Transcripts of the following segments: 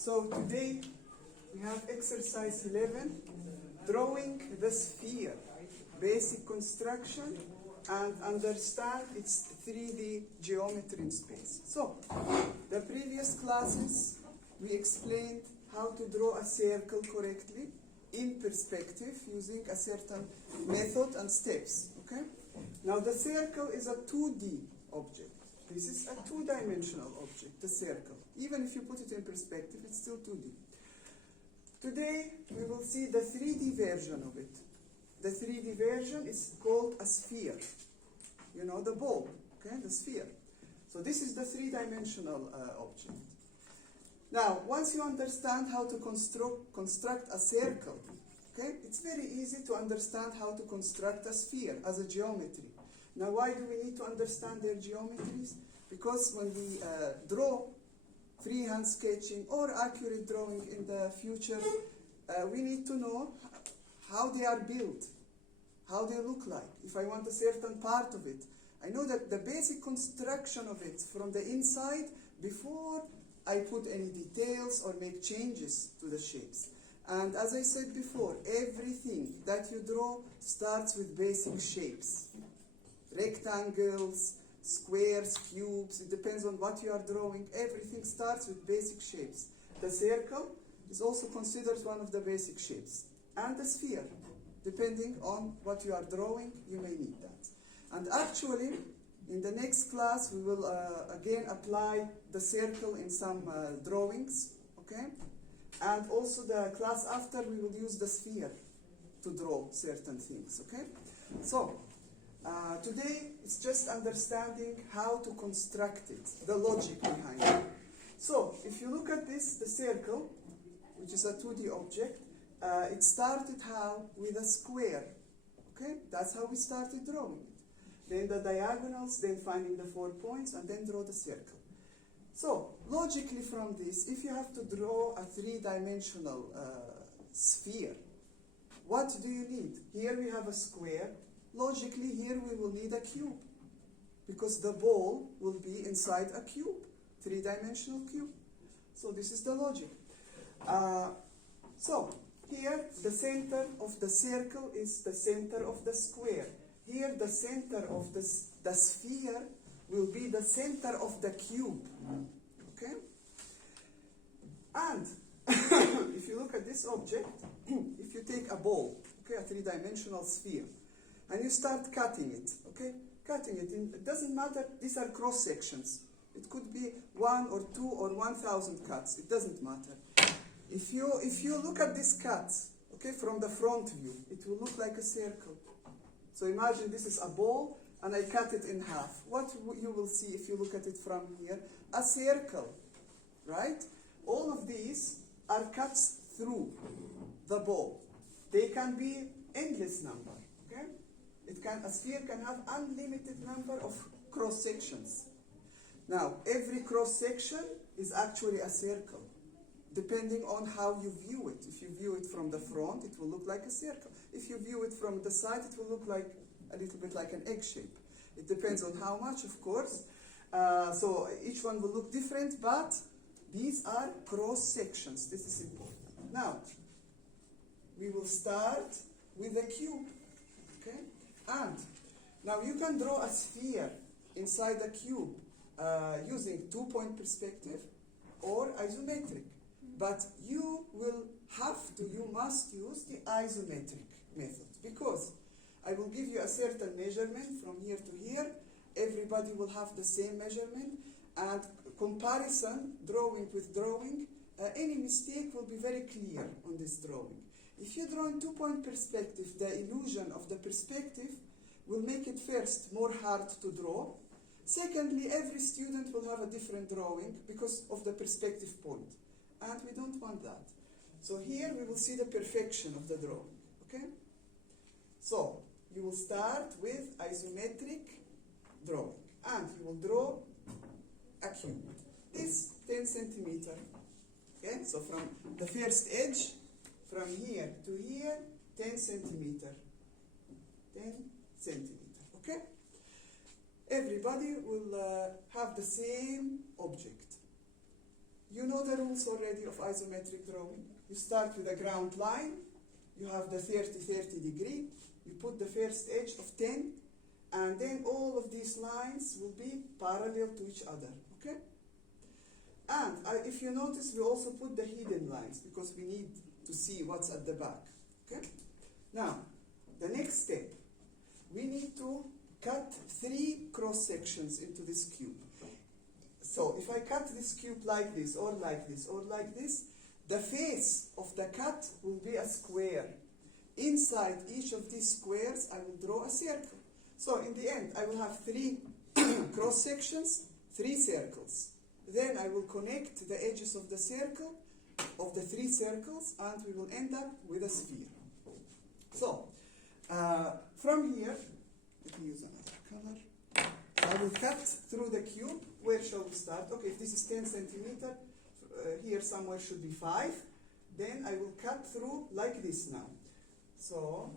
So today we have exercise 11, drawing the sphere, basic construction, and understand its 3D geometry in space. So, the previous classes we explained how to draw a circle correctly in perspective using a certain method and steps. Okay? Now the circle is a 2D object. This is a two-dimensional object, the circle. Even if you put it in perspective, it's still 2D. Today we will see the 3D version of it. The 3D version is called a sphere. You know, the ball, okay, the sphere. So this is the three-dimensional object. Now, once you understand how to construct a circle, okay, it's very easy to understand how to construct a sphere as a geometry. Now, why do we need to understand their geometries? Because when we draw freehand sketching or accurate drawing in the future, we need to know how they are built, how they look like. If I want a certain part of it, I know that the basic construction of it from the inside before I put any details or make changes to the shapes. And as I said before, everything that you draw starts with basic shapes. Rectangles, squares, cubes, it depends on what you are drawing. Everything starts with basic shapes. The circle is also considered one of the basic shapes. And the sphere, depending on what you are drawing, you may need that. And actually, in the next class, we will again apply the circle in some drawings, okay? And also the class after, we will use the sphere to draw certain things, okay? So, today, it's just understanding how to construct it, the logic behind it. So, if you look at this, the circle, which is a 2D object, it started how? With a square, okay? That's how we started drawing it. Then the diagonals, then finding the 4 points, and then draw the circle. So, logically from this, if you have to draw a three-dimensional sphere, what do you need? Here we have a square. Logically, here we will need a cube, because the ball will be inside a cube, three-dimensional cube. So this is the logic. So, here, the center of the circle is the center of the square. Here, the center of the sphere will be the center of the cube. Okay? And if you look at this object, if you take a ball, okay, a three-dimensional sphere, and you start cutting it, okay? Cutting it, it doesn't matter, these are cross sections. It could be 1 or 2 or 1,000 cuts, it doesn't matter. If you look at this cut, okay, from the front view, it will look like a circle. So imagine this is a ball, and I cut it in half. What you will see if you look at it from here? A circle, right? All of these are cuts through the ball. They can be endless number, okay? A sphere can have unlimited number of cross sections. Now, every cross section is actually a circle, depending on how you view it. If you view it from the front, it will look like a circle. If you view it from the side, it will look like a little bit like an egg shape. It depends on how much, of course. So each one will look different, but these are cross sections. This is important. Now, we will start with a cube, okay? And now you can draw a sphere inside a cube using two-point perspective or isometric. But you must use the isometric method, because I will give you a certain measurement from here to here. Everybody will have the same measurement, and comparison, drawing with drawing, any mistake will be very clear on this drawing. If you draw in two-point perspective, the illusion of the perspective will make it first more hard to draw. Secondly, every student will have a different drawing because of the perspective point. And we don't want that. So here we will see the perfection of the drawing, okay? So, you will start with isometric drawing. And you will draw a cube. This 10 centimeter, okay? So from the first edge, from here to here, 10 centimeter. 10 centimeter, okay? Everybody will have the same object. You know the rules already of isometric drawing. You start with a ground line, you have the 30 degree, you put the first edge of 10, and then all of these lines will be parallel to each other, okay? And if you notice, we also put the hidden lines because we need to see what's at the back, okay? Now, the next step, we need to cut 3 cross sections into this cube. So if I cut this cube like this, or like this, or like this, the face of the cut will be a square. Inside each of these squares, I will draw a circle. So in the end, I will have 3 cross sections, 3 circles. Then I will connect the edges of the circle, of the 3 circles, and we will end up with a sphere. So, from here, let me use another color. I will cut through the cube. Where shall we start? Okay, if this is 10 centimeter, here somewhere should be 5. Then I will cut through like this now. So,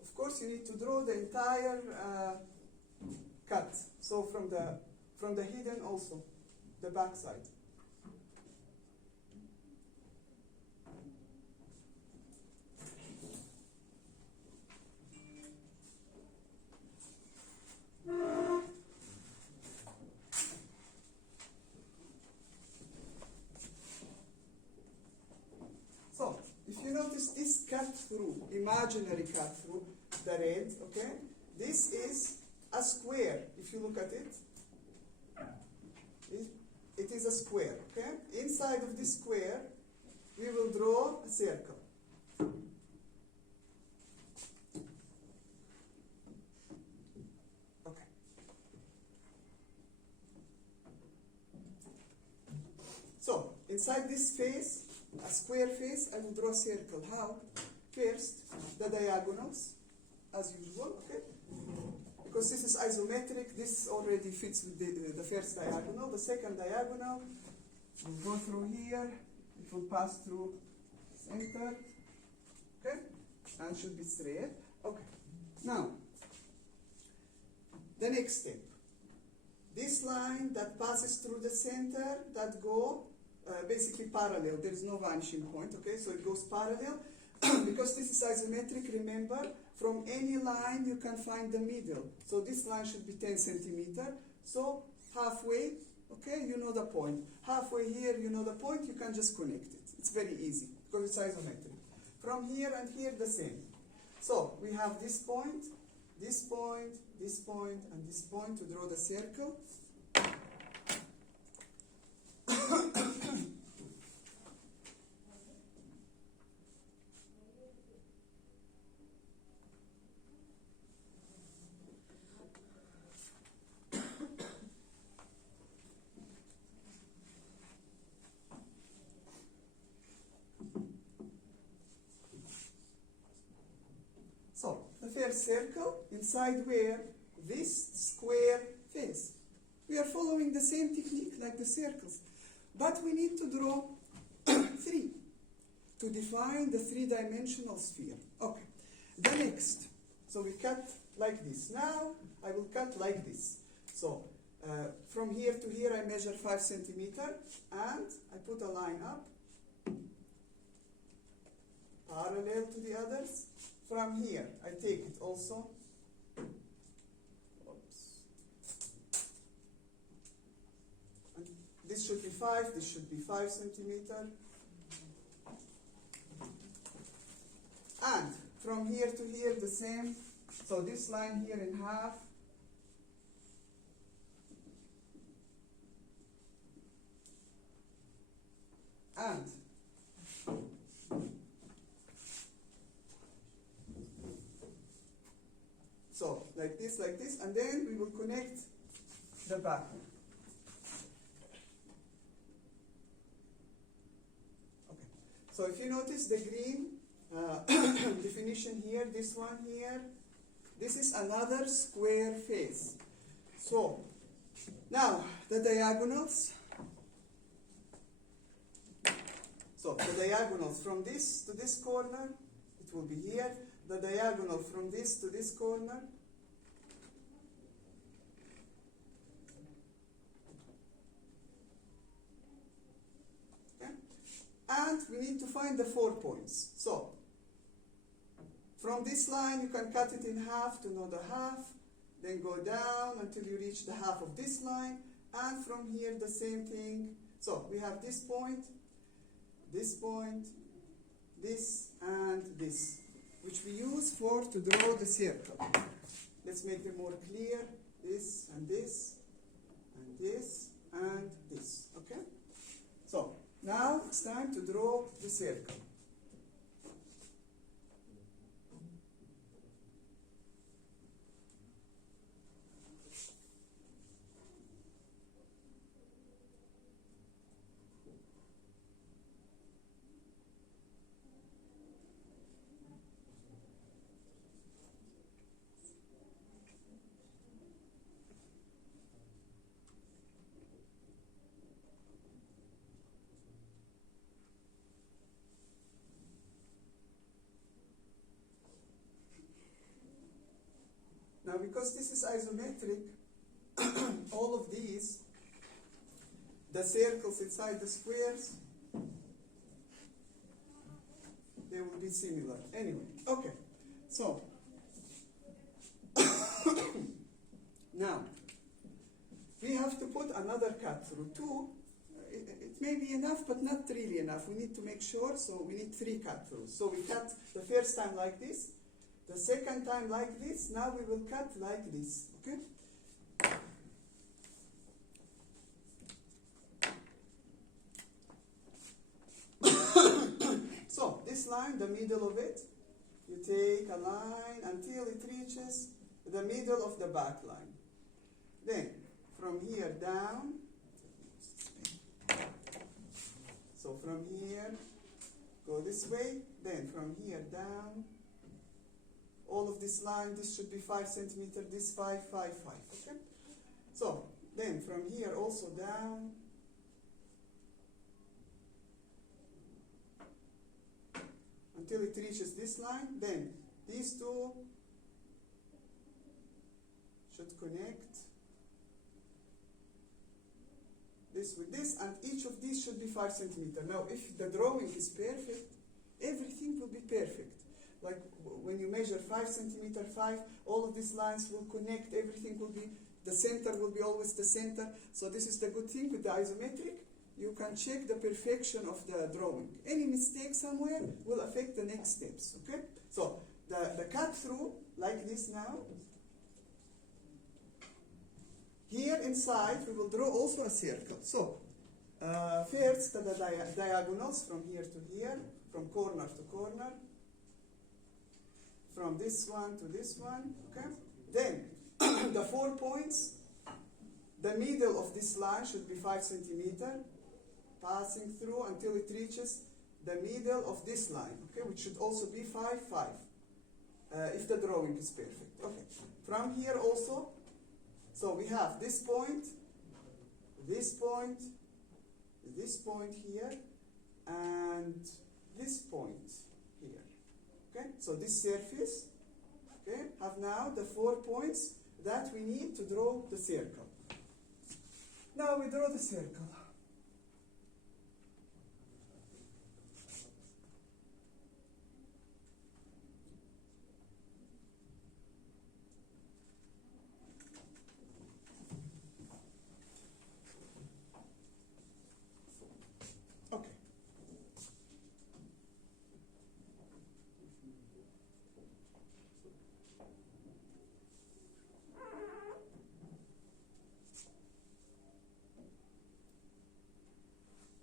of course you need to draw the entire cut. So from the hidden also, the back side. So, if you notice this cut through, imaginary cut through, the red, okay? This is a square, if you look at it. It is a square, okay? Inside of this square, we will draw a circle. Okay. So, inside this face, a square face, I will draw a circle. How? First, the diagonals, as usual, okay? Because this is isometric, this already fits with the first diagonal. The second diagonal will go through here, it will pass through center, okay? And should be straight. Okay. Now, the next step. This line that passes through the center, that go basically parallel. There is no vanishing point, okay? So it goes parallel. Because this is isometric, remember, from any line you can find the middle. So this line should be 10 centimeter. So halfway, okay, you know the point. Halfway here, you know the point, you can just connect it. It's very easy because it's isometric. From here and here, the same. So we have this point, this point, this point, and this point to draw the circle. So, the first circle, inside where this square face. We are following the same technique like the circles, but we need to draw 3 to define the 3-dimensional sphere. Okay, the next, so we cut like this. Now, I will cut like this. So, from here to here, I measure 5 centimeter, and I put a line up, parallel to the others. From here, I take it also. Oops. And this should be 5, this should be 5 centimeter. And from here to here, the same. So this line here in half. And so, like this, and then we will connect the back. Okay. So if you notice the green definition here, this one here, this is another square face. So, now the diagonals. So the diagonals from this to this corner, it will be here. The diagonal from this to this corner. Okay? And we need to find the 4 points. So, from this line, you can cut it in half to know the half, then go down until you reach the half of this line, and from here, the same thing. So, we have this point, this, and this, which we use to draw the circle. Let's make them more clear. This, and this, and this, and this. Okay? So, now it's time to draw the circle. Now, because this is isometric, all of these, the circles inside the squares, they will be similar. Anyway, okay. So, now, we have to put another cut through. 2, it may be enough, but not really enough. We need to make sure, so we need 3 cut throughs. So we cut the first time like this, the second time like this. Now we will cut like this, okay? So, this line, the middle of it, you take a line until it reaches the middle of the back line. Then, from here down, so from here, go this way, then from here down, all of this line, this should be 5 centimeters, this 5, 5, 5, okay? So, then from here also down, until it reaches this line, then these 2 should connect this with this, and each of these should be 5 centimeters. Now, if the drawing is perfect, everything will be perfect. Like when you measure 5 centimeters, 5, all of these lines will connect, everything will be, the center will be always the center. So this is the good thing with the isometric. You can check the perfection of the drawing. Any mistake somewhere will affect the next steps, okay? So the cut through, like this now. Here inside, we will draw also a circle. So first, the diagonals from here to here, from corner to corner, from this one to this one, okay? Then, the 4 points, the middle of this line should be 5 centimeters, passing through until it reaches the middle of this line, okay? Which should also be 5, 5, if the drawing is perfect, okay? From here also, so we have this point here, and this point here. Okay, so this surface, okay, have now the 4 points that we need to draw the circle. Now we draw the circle. Okay.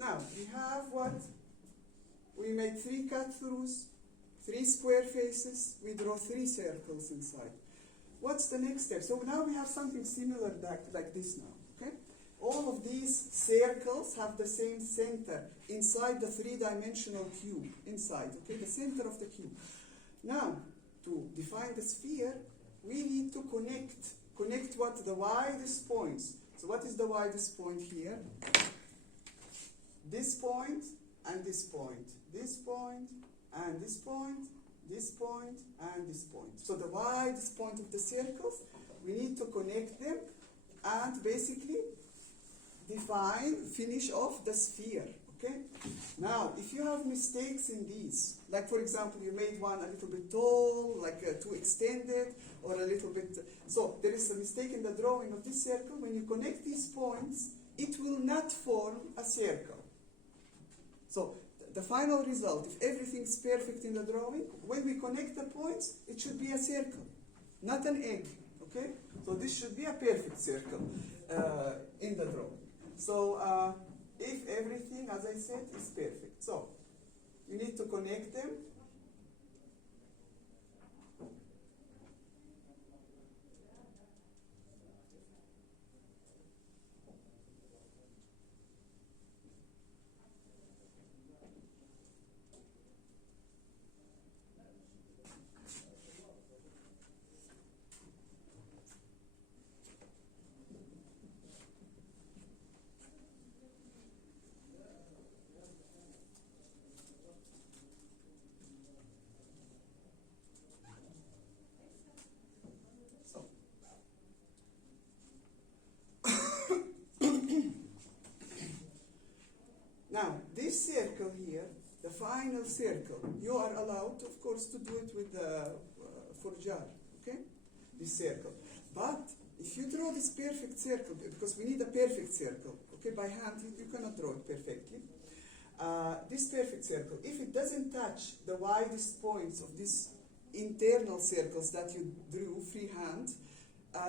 Now, we have what? We made 3 cut-throughs, 3 square faces, we draw 3 circles inside. What's the next step? So now we have something similar like this now, okay? All of these circles have the same center inside the 3-dimensional cube, inside, okay? The center of the cube. Now, to define the sphere, we need to connect what? The widest points. So what is the widest point here? This point and this point. This point and this point. this point, and this point. So the widest point of the circles, we need to connect them and basically finish off the sphere, okay? Now, if you have mistakes in these, like for example, you made one a little bit tall, like too extended, or a little bit, so there is a mistake in the drawing of this circle. When you connect these points, it will not form a circle. So the final result, if everything is perfect in the drawing, when we connect the points, it should be a circle, not an egg, okay? So this should be a perfect circle in the drawing. So if everything, as I said, is perfect. So you need to connect them. Now, this circle here, the final circle, you are allowed, of course, to do it with the forjar, okay? This circle. But if you draw this perfect circle, because we need a perfect circle, okay? By hand, you cannot draw it perfectly. This perfect circle, if it doesn't touch the widest points of these internal circles that you drew freehand,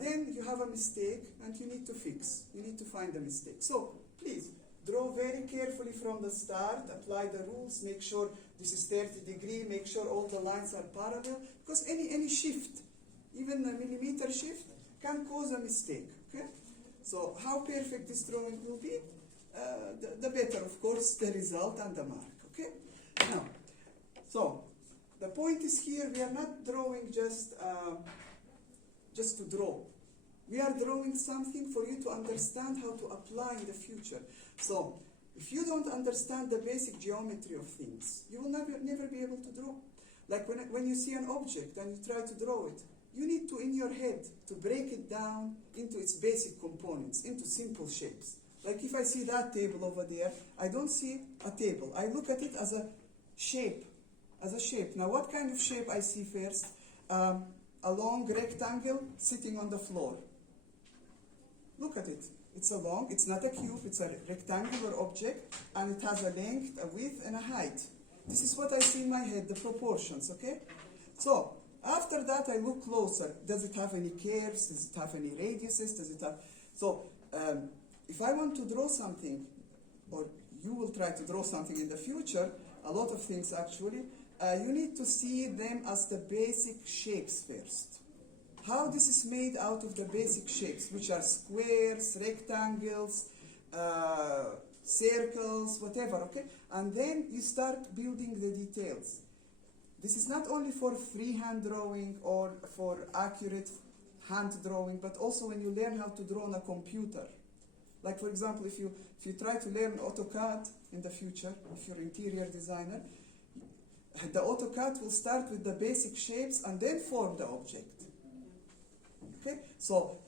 then you have a mistake and you need to fix. You need to find the mistake. So, please, draw very carefully from the start, apply the rules, make sure this is 30 degrees, make sure all the lines are parallel, because any shift, even a millimeter shift, can cause a mistake, okay? So how perfect this drawing will be, the better, of course, the result and the mark, okay? Now, so the point is here, we are not drawing just to draw. We are drawing something for you to understand how to apply in the future. So, if you don't understand the basic geometry of things, you will never be able to draw. Like when you see an object and you try to draw it, you need to, in your head, to break it down into its basic components, into simple shapes. Like if I see that table over there, I don't see a table. I look at it as a shape, Now, what kind of shape I see first? A long rectangle sitting on the floor. Look at it. It's not a cube, it's a rectangular object, and it has a length, a width, and a height. This is what I see in my head, the proportions, okay? So, after that, I look closer. Does it have any curves? Does it have any radiuses? Does it have... So, if I want to draw something, or you will try to draw something in the future, a lot of things actually, you need to see them as the basic shapes first. How this is made out of the basic shapes, which are squares, rectangles, circles, whatever, okay? And then you start building the details. This is not only for freehand drawing or for accurate hand drawing, but also when you learn how to draw on a computer. Like for example, if you try to learn AutoCAD in the future, if you're an interior designer, the AutoCAD will start with the basic shapes and then form the object. Okay, so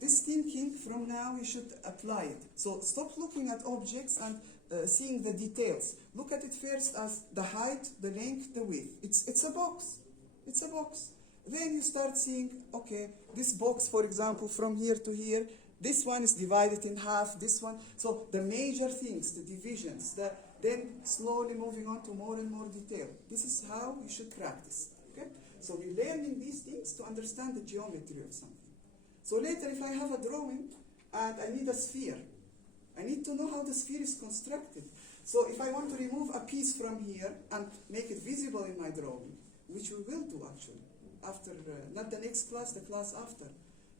this thinking from now you should apply it. So stop looking at objects and seeing the details. Look at it first as the height, the length, the width. It's a box. It's a box. Then you start seeing, okay, this box, for example, from here to here, this one is divided in half, this one. So the major things, the divisions, then slowly moving on to more and more detail. This is how you should practice. Okay? So we're learning these things to understand the geometry of something. So later, if I have a drawing and I need a sphere, I need to know how the sphere is constructed. So if I want to remove a piece from here and make it visible in my drawing, which we will do actually, after, not the next class, the class after.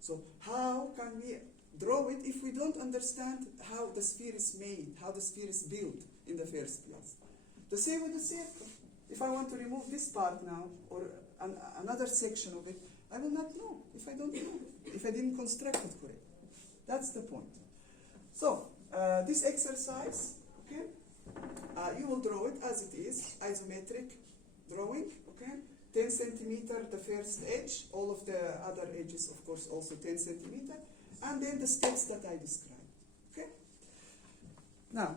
So how can we draw it if we don't understand how the sphere is made, how the sphere is built in the first place? The same with the circle. If I want to remove this part now, or another section of it, I will not know if I don't know, if I didn't construct it correctly. That's the point. So, this exercise, okay, you will draw it as it is, isometric. drawing, okay? 10 centimeter the first edge, all of the other edges, of course, also 10 centimeter, and then the steps that I described, okay? Now,